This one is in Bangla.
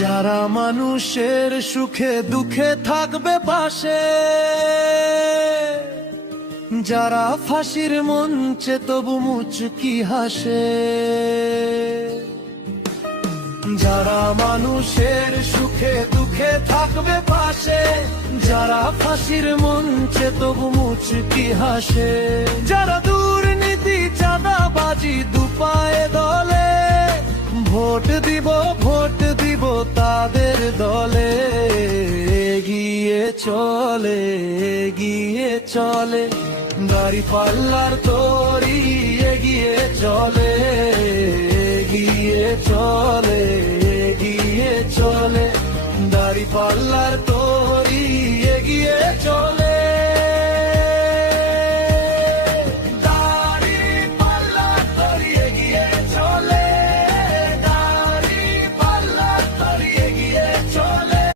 যারা মানুষের সুখে দুঃখে থাকবে পাশে, যারা ফাঁসির মঞ্চে তবু মুচকি হাসে, যারা মানুষের সুখে দুঃখে থাকবে পাশে, যারা ফাঁসির মঞ্চে তবু মুচকি হাসে, যারা দুর্নীতি চাঁদাবাজি দুপায়ে দলে, ভোট দিব তাদের দলে। এগিয়ে চলে এগিয়ে চলে দাঁড়িপাল্লার তরি, এগিয়ে চলে এগিয়ে চলে এগিয়ে চলে দাঁড়িপাল্লার তরি।